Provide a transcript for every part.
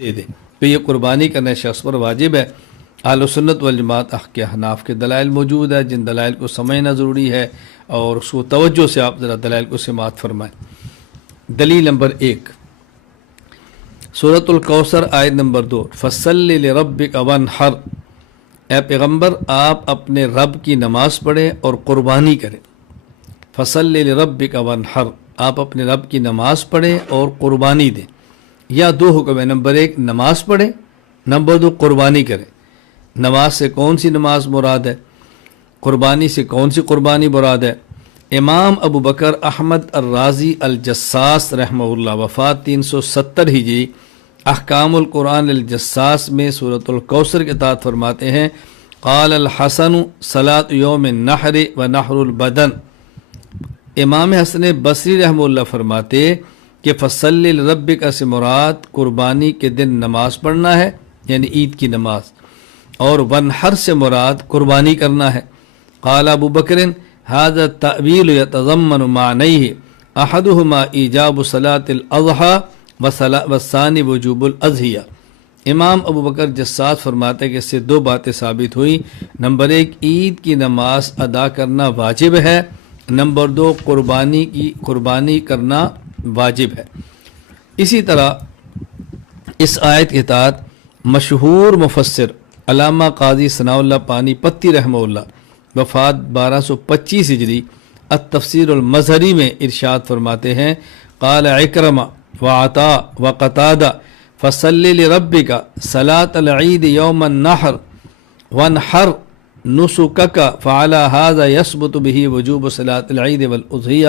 دے دے تو یہ قربانی کرنے شخص پر واجب ہے۔ اہل سنت والجماعت کے احناف کے دلائل موجود ہے، جن دلائل کو سمجھنا ضروری ہے اور اس کو توجہ سے آپ ذرا دلائل کو سماعت فرمائیں۔ دلیل نمبر 1 سورۃ الکوثر آیت نمبر 2 فصلی لربک وانحر، اے پیغمبر آپ اپنے رب کی نماز پڑھیں اور قربانی کریں۔ فصلی لربک وانحر، آپ اپنے رب کی نماز پڑھیں اور قربانی دیں۔ یا دو حکم ہے، نمبر 1 نماز پڑھیں، نمبر 2 قربانی کریں۔ نماز سے کون سی نماز مراد ہے؟ قربانی سے کون سی قربانی مراد ہے؟ امام ابو بکر احمد الرازی الجساس رحمہ اللہ، وفات 370 ہجری، احکام القرآن الجساس میں سورۃ الکوثر کے تحت فرماتے ہیں قال الحسن صلاۃ یوم النحر و نحر البدن۔ امام حسن بصری رحمہ اللہ فرماتے کہ فصلی لربک سے مراد قربانی کے دن نماز پڑھنا ہے، یعنی عید کی نماز، اور ونحر سے مراد قربانی کرنا ہے۔ قال ابو بکر هذا التأویل یتضمن معنیہ احدہما ایجاب صلاۃ الاضحیٰ والثانی وجوب الاضحیہ۔ امام ابو بکر جساس فرماتے کہ اس سے دو باتیں ثابت ہوئی، نمبر 1 عید کی نماز ادا کرنا واجب ہے، نمبر 2 قربانی کرنا واجب ہے۔ اسی طرح اس آیت کے تحت مشہور مفسر علامہ قاضی ثناء اللہ پانی پتی رحمہ اللہ، وفات 1225 ہجری، التفسیر المظہری میں ارشاد فرماتے ہیں قال عکرمہ وعطاء وقتادہ فصلی لربک صلاۃ العید یوم النحر وانحر نسکک فعلی ھذا یثبت بہ وجوب صلاۃ العید والاضحیہ۔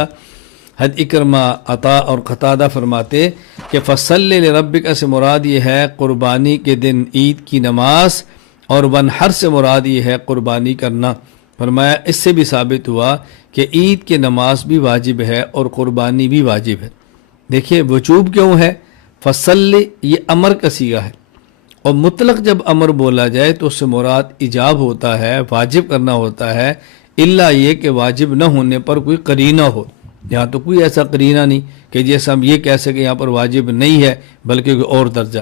حد اکرمہ، عطا اور قتادہ فرماتے کہ فصلی لربک سے مراد یہ ہے قربانی کے دن عید کی نماز، اور ونحر سے مراد یہ ہے قربانی کرنا۔ فرمایا اس سے بھی ثابت ہوا کہ عید کی نماز بھی واجب ہے اور قربانی بھی واجب ہے۔ دیکھیے وجوب کیوں ہے؟ فصلی یہ امر کا صیغہ ہے، اور مطلق جب امر بولا جائے تو اس سے مراد ایجاب ہوتا ہے، واجب کرنا ہوتا ہے، الا یہ کہ واجب نہ ہونے پر کوئی قرینہ ہو۔ یہاں تو کوئی ایسا قرینہ نہیں کہ جیسے ہم یہ کہہ سکیں یہاں پر واجب نہیں ہے بلکہ کوئی اور درجہ